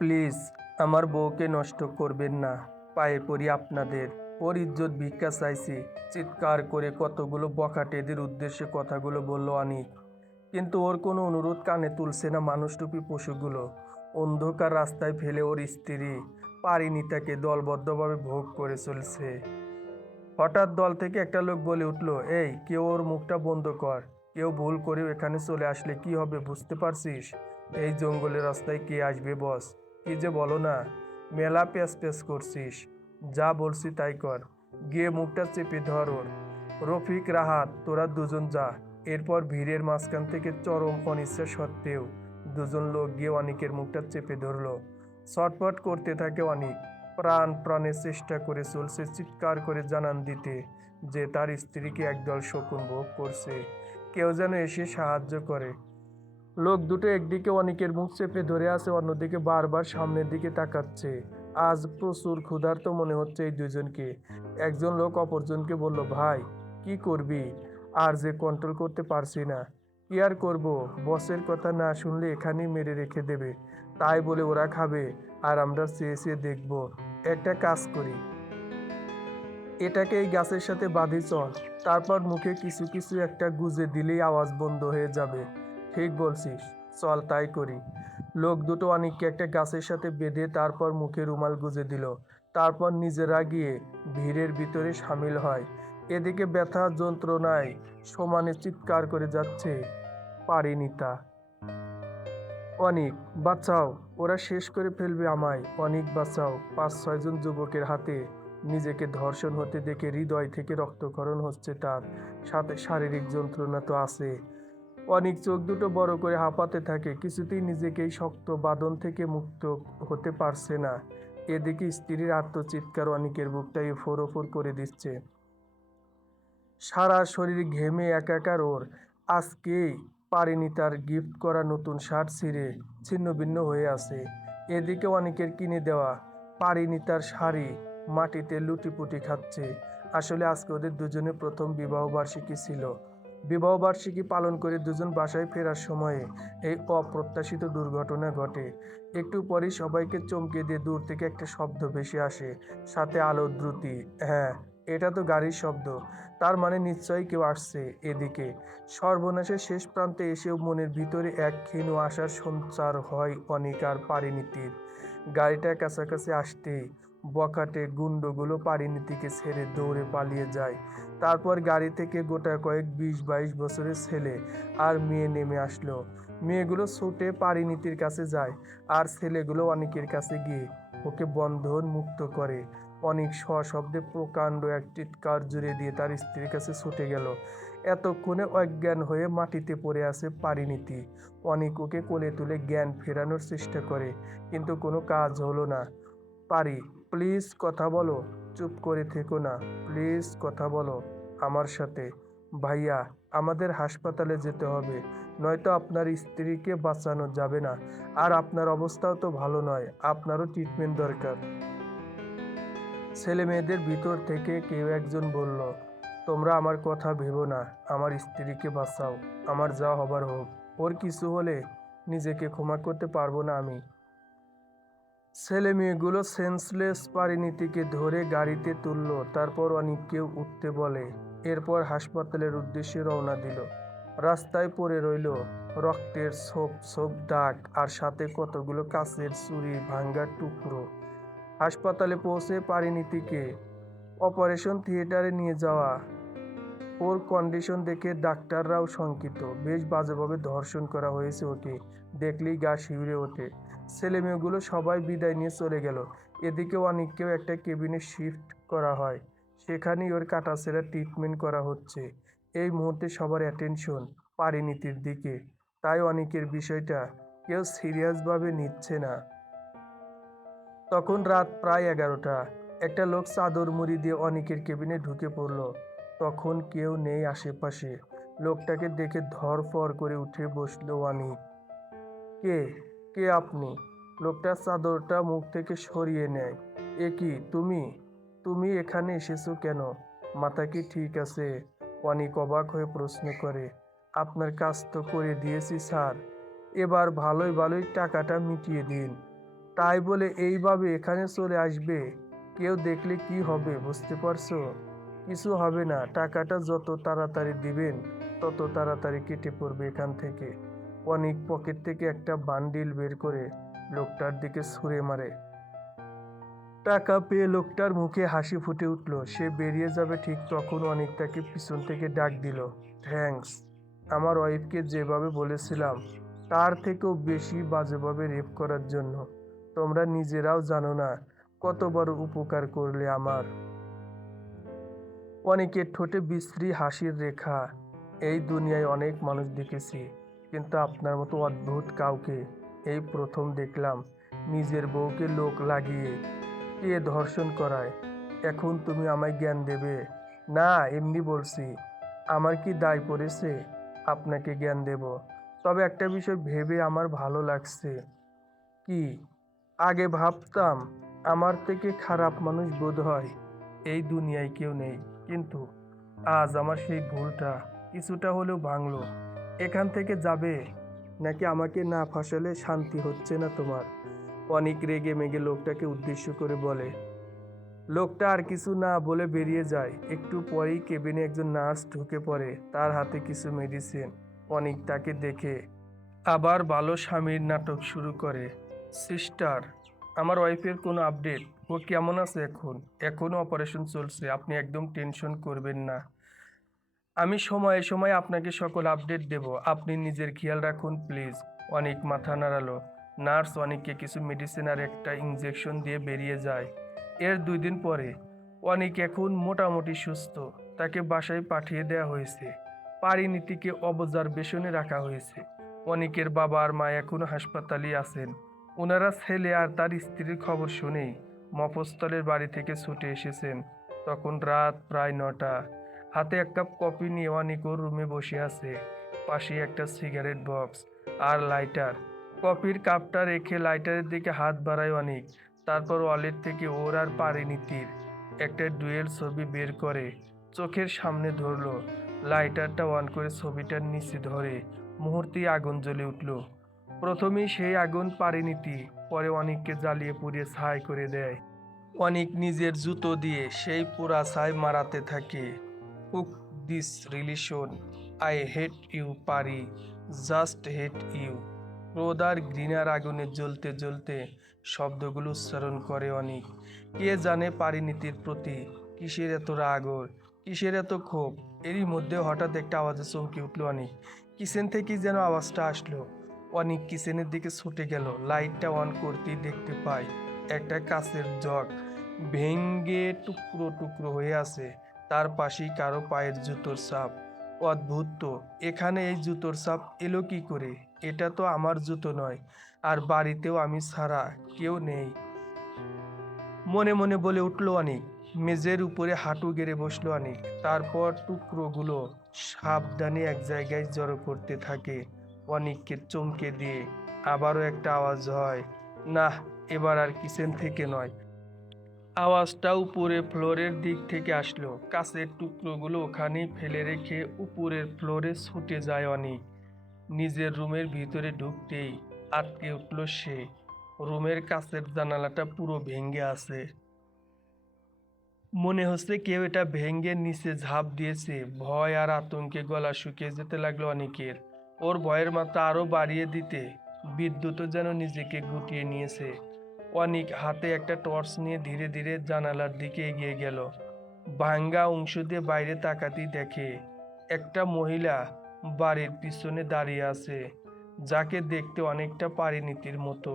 Please আমার বউকে নষ্ট করবেন না, পায়ে পড়ি আপনাদের। ওর ইজ্জত ভিক্ষা চাইছি। চিৎকার করে কতগুলো বখাটেদের উদ্দেশ্যে কথাগুলো বলল অনিক। কিন্তু ওর কোনো অনুরোধ কানে তুলছে না মানুষরূপী পশুগুলো। অন্ধকার রাস্তায় ফেলে ওর স্ত্রী পারিণীতাকে দলবদ্ধভাবে ভোগ করে চলছে। হঠাৎ দল থেকে একটা লোক বলে উঠল, এই কেউ ওর মুখটা বন্ধ কর। কেউ ভুল করেও এখানে চলে আসলে কি হবে বুঝতে পারছিস? এই জঙ্গলের রাস্তায় কে আসবে বস? কি যে বলো না, মেলা প্যাচ প্যাচ করছিস। যা বলছি তাই কর, গিয়ে মুখটা চেপে ধর ওর। রফিক, রাহাত, তোরা দুজন যা। এরপর ভিড়ের মাঝখান থেকে চরম অনিচ্ছা সত্ত্বেও দুজন লোক গিয়ে অনিকের মুখটা চেপে ধরলো। ছটফট করতে থাকে অনিক, প্রাণের চেষ্টা করে চলছে চিৎকার করে জানান দিতে যে তার স্ত্রীকে একদল শকুন ভোগ করছে। কেউ যেন এসে সাহায্য করে। লোক দুটো একদিকে অনিকের মুখ চেপে ধরে আছে, অন্যদিকে বারবার সামনের দিকে তাকাচ্ছে। আজ প্রচুর ক্ষুধার্ত মনে হচ্ছে এই দুজনকে। একজন লোক অপরজনকে বলল, ভাই কি করবি? আর যে কন্ট্রোল করতে পারছি না। কি আর করবো, বসের কথা না শুনলে এখানেই মেরে রেখে দেবে। তাই বলে ওরা খাবে আর আমরা চেয়ে চেয়ে দেখবো। একটা কাজ করি, এটাকে এই গাছের সাথে বাঁধি চল। তারপর মুখে কিছু কিছু একটা গুজে দিলেই আওয়াজ বন্ধ হয়ে যাবে। ঠিক বলছিস, চল তাই করি। লোক দুটো অনিককে একটা গাছের সাথে বেঁধে তারপর মুখে রুমাল গুজে দিল। তারপর নিজেরা গিয়ে ভিড়ের ভিতরে সামিল হয়। এদিকে ব্যথা যন্ত্রণায় সমানে চিৎকার করে যাচ্ছে পারিণীতা। অনিক, বাঁচাও, ওরা শেষ করে ফেলবে আমায়। অনিক, বাঁচাও। 5-6 জন যুবকের হাতে নিজেকে ধর্ষণ হতে দেখে হৃদয় থেকে রক্তক্ষরণ হচ্ছে তার, সাথে শারীরিক যন্ত্রণা তো আছে। অনিক চোখ দুটো বড় করে হাঁপাতে থাকে, কিছুতেই নিজেকে এই শক্ত বাঁধন থেকে মুক্ত হতে পারছে না। এদিকে স্ত্রীর আত্মচিৎকার অনিকের বুকটাই ফোর করে দিচ্ছে। সারা শরীর ঘেমে একাকার ওর। আজকেই পারিণীতার গিফট করা নতুন শার্ট ছিঁড়ে ছিন্নভিন্ন হয়ে আছে। এদিকে অনেকের কিনে দেওয়া পারিণীতার শাড়ি মাটিতে লুটিপুটি খাচ্ছে। আসলে আজকে ওদের দুজনের প্রথম বিবাহবার্ষিকী ছিল। বিবাহবার্ষিকী পালন করে দুজন বাসায় ফেরার সময়ে এই অপ্রত্যাশিত দুর্ঘটনা ঘটে। একটু পরেই সবাইকে চমকে দিয়ে দূর থেকে একটা শব্দ ভেসে আসে, সাথে আলোর দ্রুতি। হ্যাঁ, এটা তো গাড়ির শব্দ। তার মানে নিশ্চয়ই কেউ আসছে এদিকে। সর্বনাশের শেষ প্রান্তে এসেও মনের ভিতরে এক ক্ষীণ আশার সঞ্চার হয় অনিক আর পারিণীতির। গাড়িটা কাছাকাছি আসতেই বখাটে গুন্ডগুলো পারিণীতিকে ছেড়ে দৌড়ে পালিয়ে যায়। তারপর গাড়ি থেকে গোটা কয়েক 20-22 বছরের ছেলে আর মেয়ে নেমে আসলো। মেয়েগুলো ছুটে পারিণীতির কাছে যায় আর ছেলেগুলো অনিকের কাছে গিয়ে ওকে বন্ধন মুক্ত করে। অনেক সশব্দে প্রকাণ্ড এক চিৎকার জুড়ে দিয়ে তার স্ত্রীর কাছে ছুটে গেল। এতক্ষণে অজ্ঞান হয়ে মাটিতে পড়ে আছে পারিণীতি। অনেক ওকে কোলে তুলে জ্ঞান ফেরানোর চেষ্টা করে, কিন্তু কোনো কাজ হলো না। পারি, প্লিজ কথা বলো, চুপ করে থেকো না, প্লিজ কথা বলো আমার সাথে। ভাইয়া, আমাদের হাসপাতালে যেতে হবে, নয়তো আপনার স্ত্রীকে বাঁচানো যাবে না। আর আপনার অবস্থাও তো ভালো নয়, আপনারও ট্রিটমেন্ট দরকার। ছেলে মেয়েদের ভিতর থেকে কেউ একজন বলল, তোমরা আমার কথা ভেবো না, আমার স্ত্রীকে বাঁচাও। আমার যা হবার হোক, ওর কিছু হলে নিজেকে ক্ষমা করতে পারবো না আমি। ছেলে মেয়েগুলো সেন্সলেস পারিণীতিকে ধরে গাড়িতে তুললো, তারপর অনেককেও উঠতে বলে। এরপর হাসপাতালের উদ্দেশ্যে রওনা দিল। রাস্তায় পড়ে রইল রক্তের ছোপ ছোপ দাগ, আর সাথে কতগুলো কাচের চুরি ভাঙ্গা টুকরো। হাসপাতালে পৌঁছে পারিণীতিকে অপারেশন থিয়েটারে নিয়ে যাওয়া। ওর কন্ডিশন দেখে ডাক্তাররাও শঙ্কিত। বেশ বাজেভাবে ধর্ষণ করা হয়েছে ওকে, দেখলেই গা শিউরে ওঠে। ছেলে মেয়েগুলো সবাই বিদায় নিয়ে চলে গেল। এদিকে অনেককেও একটা কেবিনে শিফট করা হয়, সেখানেই ওর কাটাছেঁড়া ট্রিটমেন্ট করা হচ্ছে। এই মুহূর্তে সবার অ্যাটেনশন পারিণীতির দিকে, তাই অনেকের বিষয়টা কেউ সিরিয়াসভাবে নিচ্ছে না। তখন রাত প্রায় 11টা। একটা লোক চাদর মুড়ি দিয়ে অনিকের কেবিনে ঢুকে পড়ল। তখন কেউ নেই আশেপাশে। লোকটাকে দেখে ধরফর করে উঠে বসলো অনিক। কে কে আপনি? লোকটা চাদরটা মুখ থেকে সরিয়ে নেয়। এ কি, তুমি তুমি এখানে এসেছো কেন? মাথা কি ঠিক আছে? অনিক অবাক হয়ে প্রশ্ন করে। আপনার কাজ তো করে দিয়েছি স্যার, এবার ভালোই ভালোই টাকাটা মিটিয়ে দিন। তাই বলে এইভাবে এখানে চলে আসবে? কেউ দেখলে কি হবে বুঝতে পারছো? কিছু হবে না, টাকাটা যত তাড়াতাড়ি দিবেন তত তাড়াতাড়ি কেটে পড়বে এখান থেকে। অনেক পকেট থেকে একটা বান্ডিল বের করে লোকটার দিকে ছুঁড়ে মারে। টাকা পেয়ে লোকটার মুখে হাসি ফুটে উঠল। সে বেরিয়ে যাবে ঠিক তখন অনেক তাকে পিছন থেকে ডাক দিল, থ্যাঙ্কস। আমার ওয়াইফকে যেভাবে বলেছিলাম তার থেকেও বেশি বাজেভাবে রেপ করার জন্য। তোমরা নিজেরাও জানো না কত বড় উপকার করলে আমার। অনেকের ঠোঁটে বিশ্রী হাসির রেখা। এই দুনিয়ায় অনেক মানুষ দেখেছি, কিন্তু আপনার মতো অদ্ভুত কাউকে এই প্রথম দেখলাম। নিজের বউকে লোক লাগিয়ে কে ধর্ষণ করায়? এখন তুমি আমায় জ্ঞান দেবে? না, এমনি বলছি। আমার কি দায় পড়েছে আপনাকে জ্ঞান দেব? তবে একটা বিষয় ভেবে আমার ভালো লাগছে। কি? আগে ভাবতাম আমার থেকে খারাপ মানুষ বোধহয় এই দুনিয়ায় কেউ নেই, কিন্তু আজ আমার সেই ভুলটা কিছুটা হলেও ভাঙলো। এখান থেকে যাবে নাকি আমাকে না ফাঁসালে শান্তি হচ্ছে না তোমার? অনেক রেগে মেগে লোকটাকে উদ্দেশ্য করে বলে। লোকটা আর কিছু না বলে বেরিয়ে যায়। একটু পরেই কেবিনে একজন নার্স ঢুকে পড়ে, তার হাতে কিছু মেডিসিন। অনেক তাকে দেখে আবার ভালো স্বামীর নাটক শুরু করে। সিস্টার, আমার ওয়াইফের কোনো আপডেট? ও কেমন আছে এখন? এখনো অপারেশন চলছে, আপনি একদম টেনশন করবেন না। আমি সময়ে সময়ে আপনাকে সকল আপডেট দেব, আপনি নিজের খেয়াল রাখুন প্লিজ। অনেক মাথা নাড়ালো। নার্স অনেককে কিছু মেডিসিন আর একটা ইঞ্জেকশন দিয়ে বেরিয়ে যায়। এর 2 দিন পরে অনেক এখন মোটামুটি সুস্থ। তাকে বাসায় পাঠিয়ে দেওয়া হয়েছে। পারিনীতিকে অবজারভেশনে রাখা হয়েছে। অনেকের বাবা আর মা এখনো হাসপাতালে আছেন। ওনারা ছেলে আর তার স্ত্রীর খবর শুনেই মফস্বলের বাড়ি থেকে ছুটে এসেছেন। তখন রাত প্রায় 9টা। হাতে এক কাপ কফি নিয়ে অনেক ওর রুমে বসে আছে। পাশে একটা সিগারেট বক্স আর লাইটার। কফির কাপটা রেখে লাইটারের দিকে হাত বাড়ায় অনেক। তারপর ওয়ালেট থেকে ওর আর পারিনীতির একটা ডুয়েল ছবি বের করে চোখের সামনে ধরলো। লাইটারটা অন করে ছবিটার নিচে ধরে মুহূর্তেই আগুন জ্বলে উঠল। প্রথমেই সেই আগুন পারিনীতি, পরে অনেককে জ্বালিয়ে পুড়িয়ে ছাই করে দেয়। অনেক নিজের জুতো দিয়ে সেই পোড়া ছাই মারাতে থাকে। হুক this relation, I hate you পারি, জাস্ট হেট ইউ। ক্রোধ আর ঘৃণার আগুনে জ্বলতে জ্বলতে শব্দগুলো উচ্চারণ করে অনেক। কে জানে পারিনীতির প্রতি কিসের এত রাগ ওর, কিসের এত ক্ষোভ। এরই মধ্যে হঠাৎ একটা আওয়াজে চমকে উঠল অনেক। কিচেন থেকেই যেন আওয়াজটা আসলো। অনেক কিচেনের দিকে ছুটে গেল। লাইটটা অন করতেই দেখতে পায় একটা কাঁচের জগ ভেঙ্গে টুকরো টুকরো হয়ে আছে। তার পাশেই কারো পায়ের জুতোর ছাপ। অদ্ভুত তো, এখানে এই জুতোর ছাপ এলো কি করে? এটা তো আমার জুতো নয়, আর বাড়িতেও আমি ছাড়া কেউ নেই। মনে মনে বলে উঠল অনেক। মেঝের উপরে হাঁটু গেড়ে বসলো অনেক। তারপর টুকরোগুলো সাবধানে এক জায়গায় জড়ো করতে থাকে। অনেককে চমকে দিয়ে আবারও একটা আওয়াজ হয়। না, এবার আর কিচেন থেকে নয়। আওয়াজটা উপরে ফ্লোরের দিক থেকে আসলো। কাছের টুকরোগুলো ওখানেই ফেলে রেখে উপরের ফ্লোরে ছুটে যায় অনেক। নিজের রুমের ভিতরে ঢুকতেই আটকে উঠল সে। রুমের কাছের জানালাটা পুরো ভেঙে আছে। মনে হচ্ছে কেউ এটা ভেঙে নিচে ঝাঁপ দিয়েছে। ভয় আর আতঙ্কে গলা শুকিয়ে যেতে লাগলো অনেকের। ওর ভয়ের মাত্রা আরো বাড়িয়ে দিতে বিদ্যুৎও যেন নিজেকে গুটিয়ে নিয়েছে। অনেক হাতে একটা টর্চ নিয়ে ধীরে ধীরে জানালার দিকে এগিয়ে গেল। ভাঙ্গা অংশ দিয়ে বাইরে তাকাতেই দেখে একটা মহিলা বাড়ির পিছনে দাঁড়িয়ে আছে, যাকে দেখতে অনেকটা পারিনীতির মতো।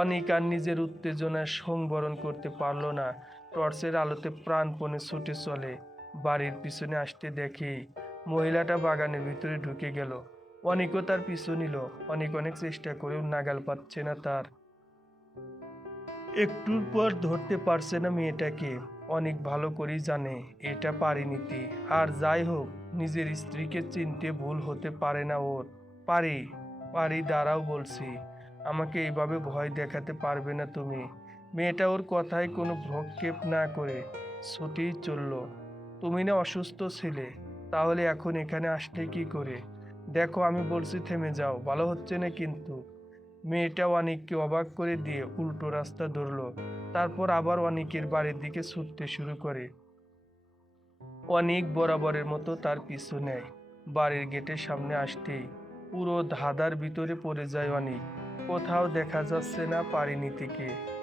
অনেক আর নিজের উত্তেজনা সংবরণ করতে পারল না। টর্চের আলোতে প্রাণপণে ছুটে চলে। বাড়ির পিছনে আসতে দেখেই মহিলাটা বাগানের ভিতরে ঢুকে গেল। অনেকও তার পিছু নিল। অনেক অনেক চেষ্টা করেও নাগাল পাচ্ছে না তার। একটুর পর ধরতে পারছে না মেয়েটাকে। অনেক ভালো করেই জানে এটা পারিনীতি। আর যাই হোক, নিজের স্ত্রীকে চিনতে ভুল হতে পারে না ওর। পারি, পারি, দাঁড়াও বলছি। আমাকে এইভাবে ভয় দেখাতে পারবে না তুমি। মেয়েটা ওর কথায় কোনো ভ্রুক্ষেপ না করে ছুটেই চলল। তুমি না অসুস্থ ছিলে, তাহলে এখন এখানে আসলে কি করে? দেখো, আমি বলছি থেমে যাও, ভালো হচ্ছে না কিন্তু। মেয়েটা অনিককে অবাক করে দিয়ে উল্টো রাস্তা ধরলো। তারপর আবার অনিকের বাড়ির দিকে ছুটতে শুরু করে। অনিক বরাবরের মতো তার পিছু নেয়। বাড়ির গেটের সামনে আসতেই পুরো ধাঁধার ভিতরে পড়ে যায় অনিক। কোথাও দেখা যাচ্ছে না পারিনীতিকে।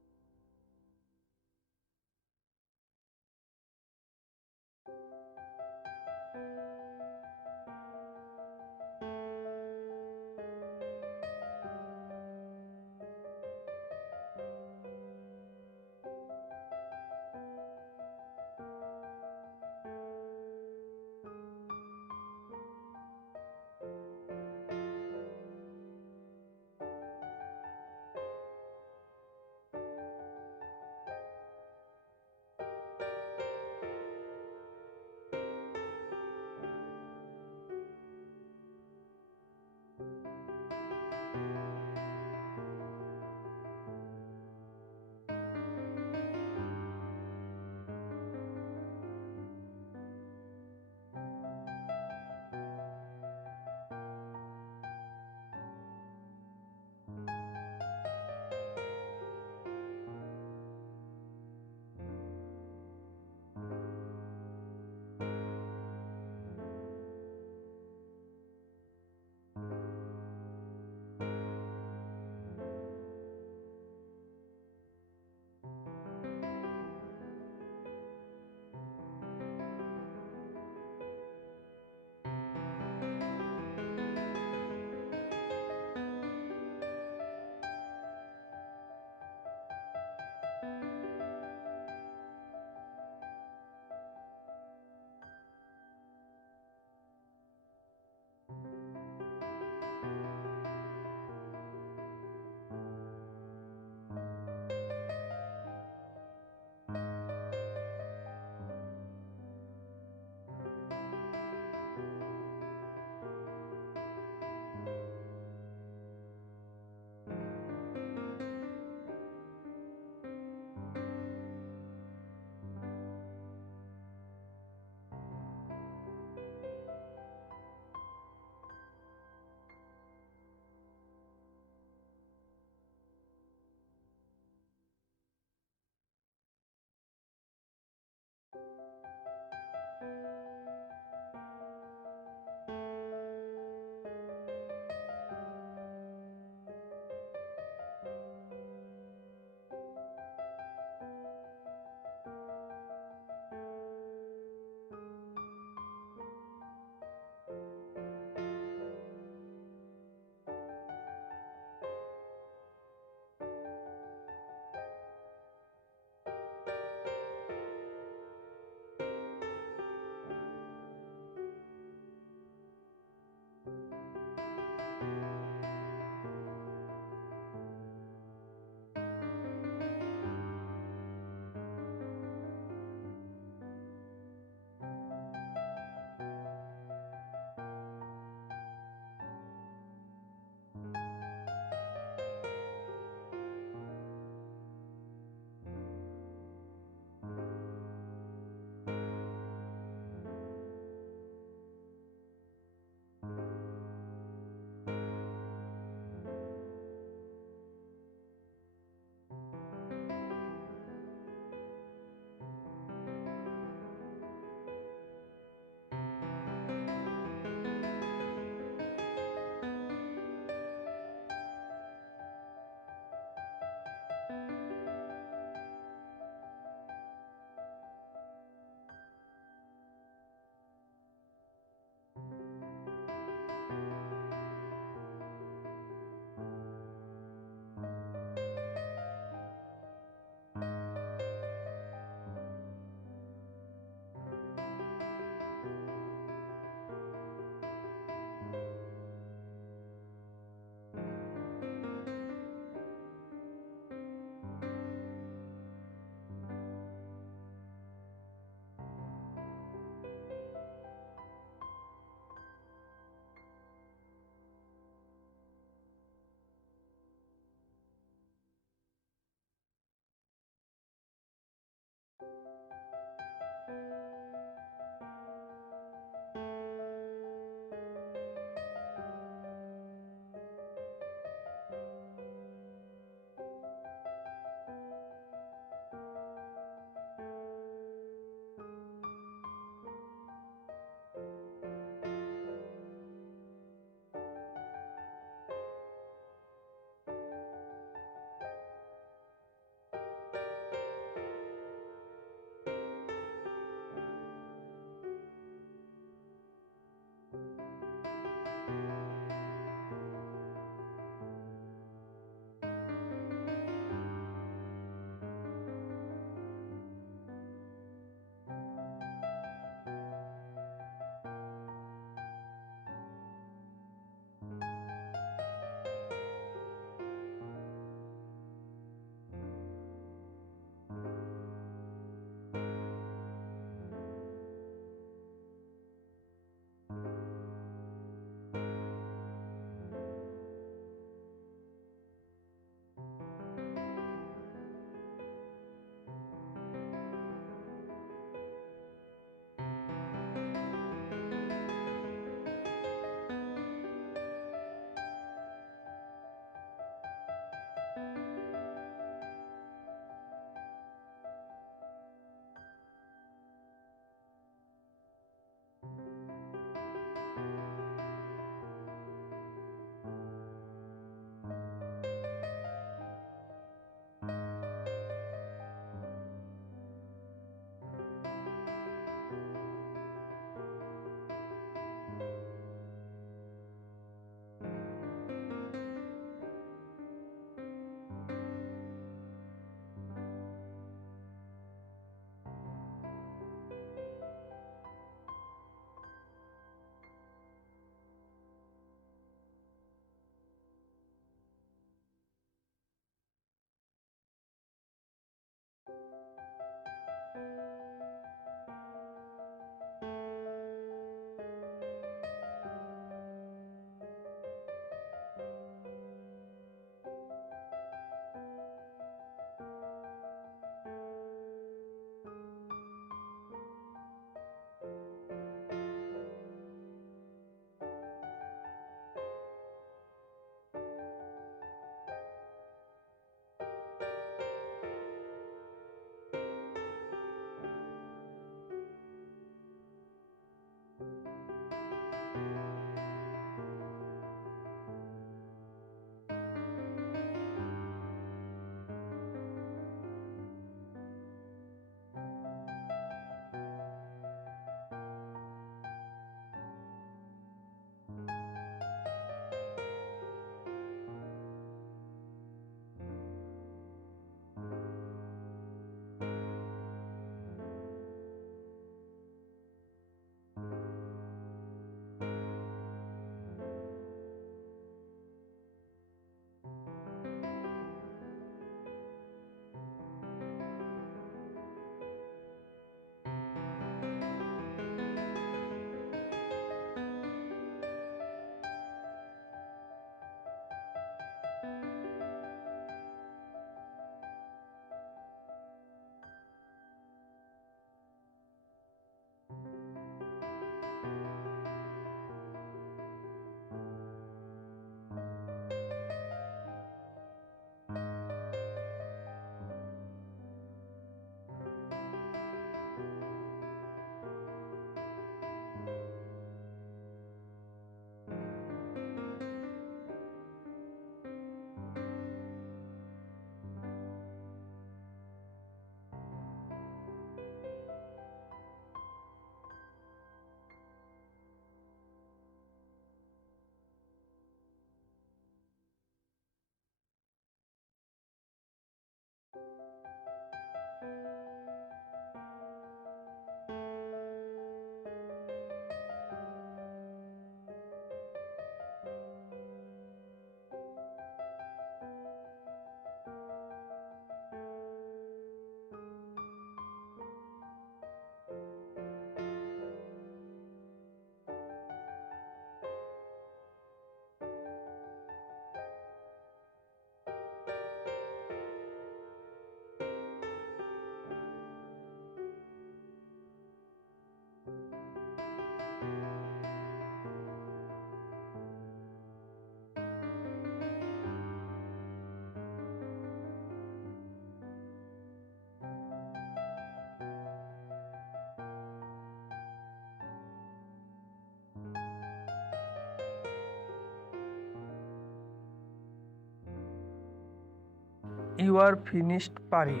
ইউ আর ফিনিশড পারি।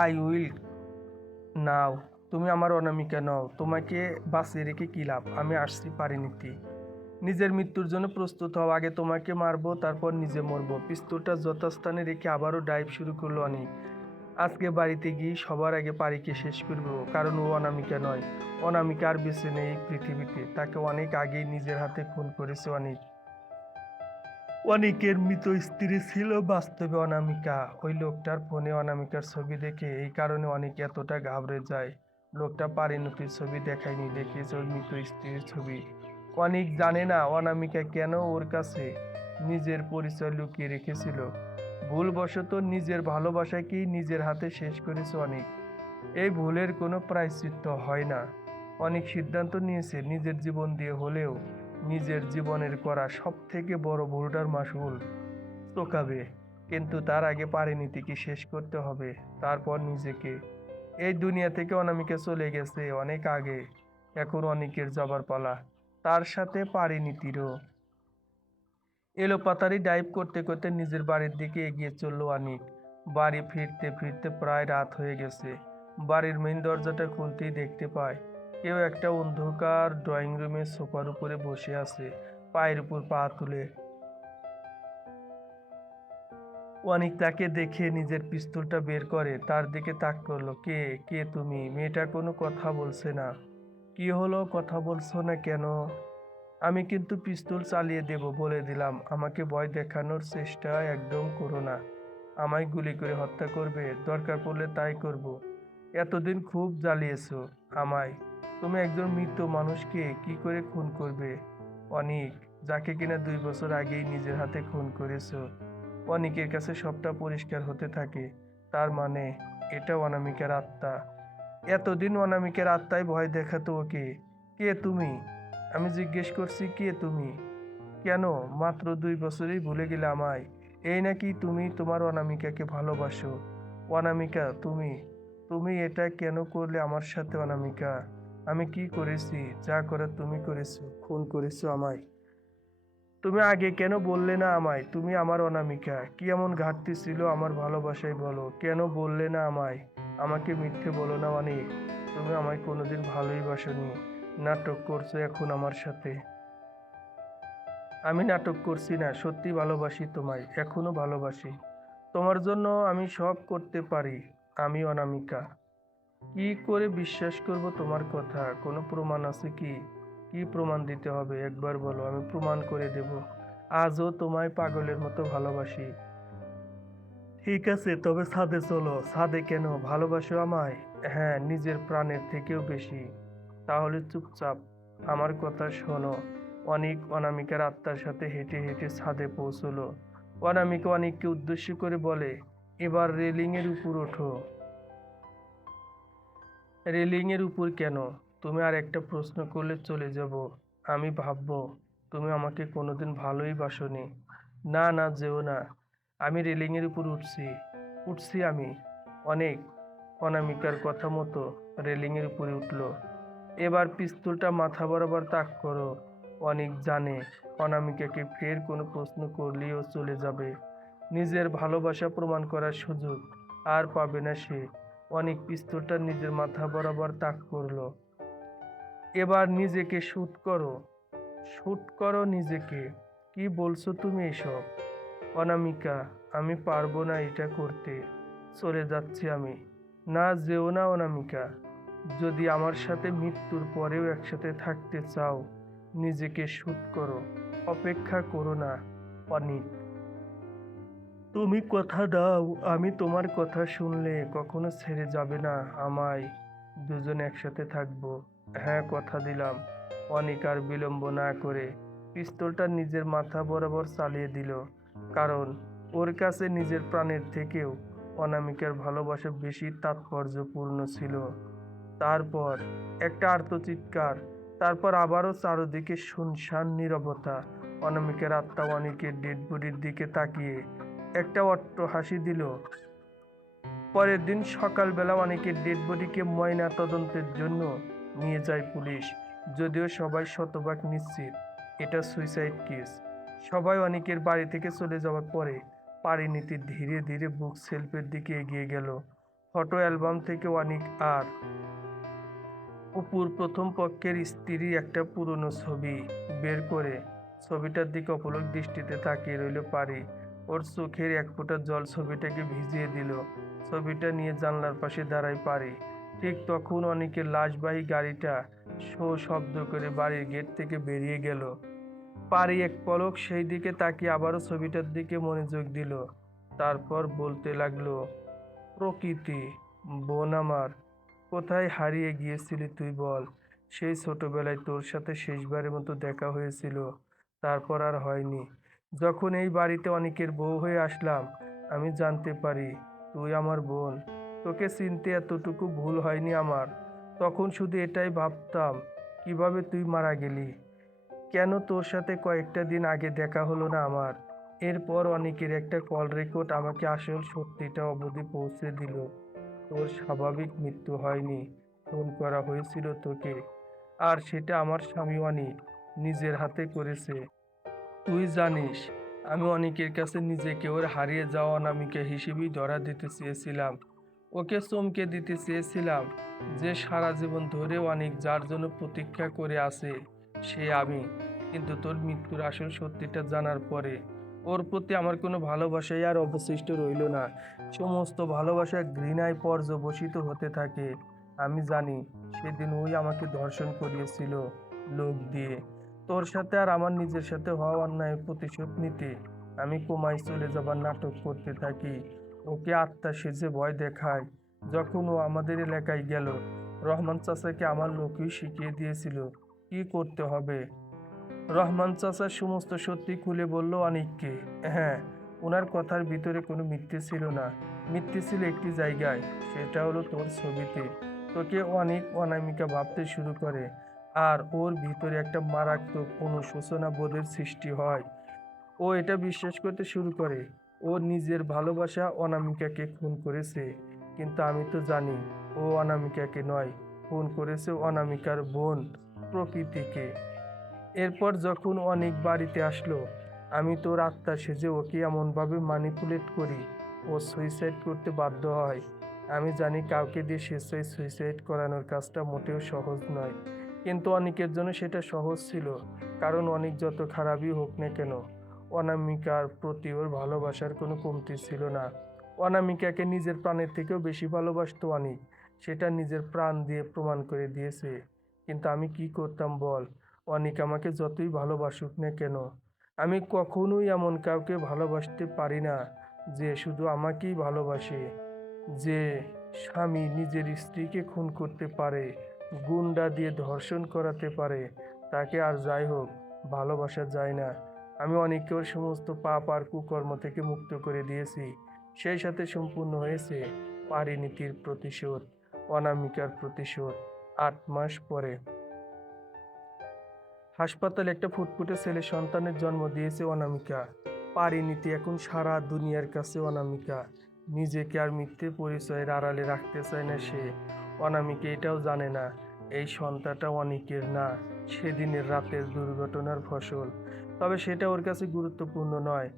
I will now. তুমি আমার অনামিকা নও। তোমাকে বাঁচিয়ে রেখে কী লাভ? আমি আসছি পারিনীতি। নিজের মৃত্যুর জন্য প্রস্তুত হও। আগে তোমাকে মারবো, তারপর নিজে মরবো। পিস্তলটা যথাস্থানে রেখে আবারও ডাইভ শুরু করলো অনিক। আজকে বাড়িতে গিয়ে সবার আগে পারিকে শেষ করবো, কারণ ও অনামিকা নয়। অনামিকা আর বেঁচে নেই এই পৃথিবীতে। তাকে অনেক আগেই নিজের হাতে খুন করেছে অনিক। অনিকের মৃত স্ত্রী ছিল বাস্তবে অনামিকা। ওই লোকটার ফোনে অনামিকার ছবি দেখে এই কারণে অনেক এতটা ঘাবড়ে যায়। লোকটা পারিণতির ছবি দেখায়নি, দেখিয়েছে ওর মৃত স্ত্রীর ছবি। অনিক জানে না অনামিকা কেন ওর কাছে নিজের পরিচয় লুকিয়ে রেখেছিল। ভুলবশত নিজের ভালোবাসাকেই নিজের হাতে শেষ করেছে অনিক। এই ভুলের কোনো প্রায়শ্চিত্ত হয় না। অনেক সিদ্ধান্ত নিয়েছে নিজের জীবন দিয়ে হলেও নিজের জীবনের করা সব থেকে বড় ভুলটার মাসুল চোকাবে। কিন্তু তার আগে পারিনীতিকে শেষ করতে হবে, তারপর নিজেকে। এই দুনিয়া থেকে অনামিকা চলে গেছে অনেক আগে। এখন অনেকের যাবার পালা, তার সাথে পারিনীতিরও। এলোপাতাড়ি ডাইভ করতে করতে নিজের বাড়ির দিকে এগিয়ে চলল অনিক। বাড়ি ফিরতে ফিরতে প্রায় রাত হয়ে গেছে। বাড়ির মেইন দরজাটা খুলতেই দেখতে পায় কেউ একটা অন্ধকার ড্রয়িং রুমের সোফার উপরে বসে আছে, পায়ের উপর পা তুলে। অনিক তাকে দেখে নিজের পিস্তলটা বের করে তার দিকে তাক করলো। কে কে তুমি? মেয়েটা কোনো কথা বলছে না। কি হলো, কথা বলছো না কেন? আমি কিন্তু পিস্তল চালিয়ে দেব বলে দিলাম। আমাকে ভয় দেখানোর চেষ্টা একদম করো না। আমায় গুলি করে হত্যা করবে? দরকার পড়লে তাই করব। এতদিন খুব জ্বালিয়েছো আমায়। তুমি একজন মৃত মানুষকে কি করে খুন করবে? অনিক, যাকে কিনা 2 বছর আগেই নিজের হাতে খুন করেছো। অনিকের কাছে সবটা পরিষ্কার হতে থাকে। তার মানে এটা অনামিকার আত্মা। এতদিন অনামিকার আত্মায় ভয় দেখাতো ওকে। কে তুমি? আমি জিজ্ঞেস করছি, কে তুমি? কেন মাত্র 2 বছরেই ভুলে গেলে আমায়? এই নাকি তুমি তোমার অনামিকাকে ভালোবাসো? অনামিকা, তুমি তুমি এটা কেন করলে আমার সাথে অনামিকা? আমি কি করেছি? যা করার তুমি করেছো, খুন করেছো আমায়। তুমি আগে কেন বললে না আমায় তুমি আমার অনামিকা? কি এমন ঘাটতি ছিল আমার ভালোবাসায় বলো? কেন বললে না আমায়? আমাকে মিথ্যে বলো না অনেক। তুমি আমায় কোনোদিন ভালোই বাসনি। নাটক করছো এখন আমার সাথে। আমি নাটক করছি না, সত্যি ভালোবাসি তোমায়, এখনো ভালোবাসি। তোমার জন্য আমি সব করতে পারি। আমি অনামিকা। কি করে বিশ্বাস করব তোমার কথা? কোনো প্রমাণ আছে কি? কি প্রমাণ দিতে হবে একবার বলো, আমি প্রমাণ করে দেব। আজও তোমায় পাগলের মতো ভালোবাসি। ঠিক আছে, তবে ছাদে চলো। ছাদে কেন? ভালোবাসো আমায়? হ্যাঁ, নিজের প্রাণের থেকেও বেশি। তাহলে চুপচাপ আমার কথা শোনো। অনিক অনামিকার আত্মার সাথে হেঁটে হেঁটে ছাদে পৌঁছলো। অনামিকা অনিককে উদ্দেশ্য করে বলে, এবার রেলিং এর উপর ওঠো। রেলিং এর উপর কেন? তুমি আর একটা প্রশ্ন করলে চলে যাব। আমি ভাববো তুমি আমাকে কোনোদিন ভালোই বাসনি। না না, যেও না। আমি রেলিং এর উপর উঠছি। উঠছি আমি। অনেক অনামিকার কথা মতো রেলিং এর উপরে উঠলো। এবার পিস্তলটা মাথা বরাবর তাক করো। অনেক জানে অনামিকাকে ফের কোনো প্রশ্ন করলেও চলে যাবে। নিজের ভালোবাসা প্রমাণ করার সুযোগ আর পাবে না সে। অনেক পিস্তলটা নিজের মাথা বরাবর তাক করলো। এবার নিজেকে শুট করো। শুট করো নিজেকে। কি বলছো তুমি এসব? অনামিকা, আমি পারবো না এটা করতে। চলে যাচ্ছি আমি। না, যেও না অনামিকা। যদি আমার সাথে মৃত্যুর পরেও একসাথে থাকতে চাও, নিজেকে শুট করো। অপেক্ষা করো না অনিক। তুমি কথা দাও, আমি তোমার কথা শুনলে কখনো ছেড়ে যাবে না আমায়। দুজন একসাথে থাকবো। হ্যাঁ, কথা দিলাম। অনিক আর বিলম্ব না করে পিস্তলটা নিজের মাথা বরাবর চালিয়ে দিল। কারণ ওর কাছে নিজের প্রাণের থেকেও অনামিকার ভালোবাসা বেশি তাৎপর্যপূর্ণ ছিল। তারপর একটা আর্তচিৎকার, তারপর আবারও চারদিকে শুনশান নীরবতা। অনামিকার আত্মা অনেকের ডেড বডির দিকে তাকিয়ে একটা অট্ট হাসি দিল। পরের দিন সকালবেলা অনেকের ডেড বডিকে ময়না তদন্তের জন্য নিয়ে যায় পুলিশ। যদিও সবাই শতভাগ নিশ্চিত এটা সুইসাইড কেস। সবাই অনেকের বাড়ি থেকে চলে যাওয়ার পরে পারিনীতি ধীরে ধীরে বুক সেলফের দিকে এগিয়ে গেল। ফটো অ্যালবাম থেকে অনিক আর অপুর প্রথম পক্ষের স্ত্রীর একটা পুরনো ছবি বের করে ছবিটার দিকে অপলক দৃষ্টিতে তাকিয়ে রইল পারি। ওর চোখের এক ফোঁটা জল ছবিটাকে ভিজিয়ে দিল। ছবিটা নিয়ে জানলার পাশে দাঁড়ায় পারি। ঠিক তখন অনেকের লাশবাহী গাড়িটা শব্দ করে বাড়ির গেট থেকে বেরিয়ে গেল। পারি এক পলক সেই দিকে তাকিয়ে আবারও ছবিটার দিকে মনোযোগ দিল। তারপর বলতে লাগলো, প্রকৃতি, বোন আমার, কোথায় হারিয়ে গিয়েছিলি তুই বল? সেই ছোটবেলায় তোর সাথে শেষবারের মতো দেখা হয়েছিল, তারপর আর হয়নি। যখন এই বাড়িতে অনেকের বউ হয়ে আসলাম, আমি জানতে পারি তুই আমার বোন। তোকে চিনতে এতটুকু ভুল হয়নি আমার। তখন শুধু এটাই ভাবতাম, কিভাবে তুই মারা গেলি, কেন তোর সাথে কয়েকটা দিন আগে দেখা হলো না আমার। এরপর অনেকের একটা কল রেকর্ড আমাকে আসল সত্যিটা অবধি পৌঁছে দিল। তোর স্বাভাবিক মৃত্যু হয়নি, খুন করা হয়েছিল তোকে। আর সেটা আমার স্বামী অনিক নিজের হাতে করেছে। তুই জানিস, আমি অনিকের কাছে নিজেকে ওর হারিয়ে যাওয়া অনামিকা হিসেবেই ধরা দিতে চেয়েছিলাম। ওকে চমকে দিতে চেয়েছিলাম যে সারা জীবন ধরে অনেক যার জন্য প্রতীক্ষা করে আছে সে আমি। কিন্তু তোর মৃত্যুর আসল সত্যিটা জানার পরে ওর প্রতি আমার কোনো ভালোবাসাই আর অবশিষ্ট রইল না। সমস্ত ভালোবাসা ঘৃণায় পর্যবসিত হতে থাকে। আমি জানি সেদিন ওই আমাকে ধর্ষণ করিয়েছিল লোক দিয়ে। তোর সাথে আর আমার নিজের সাথে হওয়া অন্যায়ের প্রতিশোধ নিতে আমি কোমায় চলে যাবার নাটক করতে থাকি। ওকে আত্মা সেজে ভয় দেখায়। যখন ও আমাদের এলাকায় গেল, রহমান চাচাকে আমার লোকই শিখিয়ে দিয়েছিল কি করতে হবে। রহমান চাচা সমস্ত সত্যি খুলে বলল অনিককে। হ্যাঁ, ওনার কথার ভিতরে কোনো মিথ্যে ছিল না। মিথ্যে ছিল একটি জায়গায়, সেটা হলো তোর ছবিতে। তোকে অনেক অনামিকা ভাবতে শুরু করে আর ওর ভিতরে একটা মারাত্মক অনুশোচনা বোধের সৃষ্টি হয়। ও এটা বিশ্বাস করতে শুরু করে ও নিজের ভালোবাসা অনামিকাকে খুন করেছে। কিন্তু আমি তো জানি ও অনামিকাকে নয়, খুন করেছে অনামিকার বোন প্রকৃতিকে। এরপর যখন অনেক বাড়িতে আসলো, আমি তোর আত্মা সেজে ওকে এমনভাবে ম্যানিপুলেট করি ও সুইসাইড করতে বাধ্য হয়। আমি জানি কাউকে দিয়ে স্বেচ্ছায় সুইসাইড করানোর কাজটা মোটেও সহজ নয়, কিন্তু অনেকের জন্য সেটা সহজ ছিল। কারণ অনেক যত খারাপই হোক না কেন, অনামিকার প্রতি ওর ভালোবাসার কোনো কমতি ছিল না। অনামিকাকে নিজের প্রাণের থেকেও বেশি ভালোবাসতো অনেক, সেটা নিজের প্রাণ দিয়ে প্রমাণ করে দিয়েছে। কিন্তু আমি কি করতাম বল? অনেক আমাকে যতই ভালোবাসুক না কেন, আমি কখনোই এমন কাউকে ভালোবাসতে পারি না যে শুধু আমাকেই ভালোবাসে। যে স্বামী নিজের স্ত্রীকে খুন করতে পারে, গুন্ডা দিয়ে ধর্ষণ করাতে পারে, তাকে আর যাই হোক ভালোবাসা যায় না। আমি অনেককে ওর সমস্ত পাপ আর কুকর্ম থেকে মুক্ত করে দিয়েছি। সেই সাথে সম্পূর্ণ হয়েছে পারিনীতির প্রতিশোধ, অনামিকার প্রতিশোধ। 8 মাস পরে হাসপাতালে একটা ফুটফুটে ছেলে সন্তানের জন্ম দিয়েছে অনামিকা। পারিনীতি এখন সারা দুনিয়ার কাছে অনামিকা। নিজেকে আর মিথ্যে পরিচয়ের আড়ালে রাখতে চায় না সে। অনামিকা এটাও জানে না এই সন্তানটা অনিকের না, সেদিনের রাতের দুর্ঘটনার ফসল। তবে সেটা ওর কাছে গুরুত্বপূর্ণ নয়,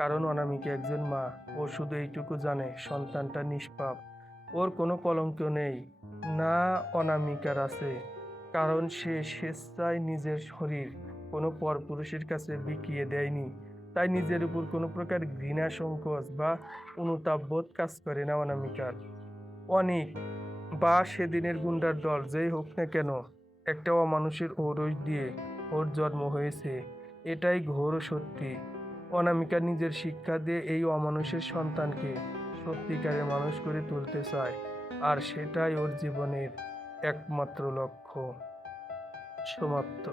কারণ অনামিকা একজন মা। ও শুধু এইটুকু জানে সন্তানটা নিষ্পাপ, ওর কোনো কলঙ্ক নেই। না, অনামিকার আছে, কারণ সে স্বেচ্ছায় নিজের শরীর কোনো পরপুরুষের কাছে বিকিয়ে দেয়নি। তাই নিজের উপর কোনো প্রকার ঘৃণা, সংকোচ বা অনুতাপ বোধ কাজ করে না অনামিকার। অনেক বা সেদিনের গুন্ডার দল যেই হোক না কেন, একটা অমানুষের ঔরস দিয়ে ওর জন্ম হয়েছে, এটাই ঘোর সত্যি। অনামিকা নিজের শিক্ষা দিয়ে এই অমানুষের সন্তানকে সত্যিকারে মানুষ করে তুলতে চায়, আর সেটাই ওর জীবনের একমাত্র লক্ষ্য। সমাপ্ত।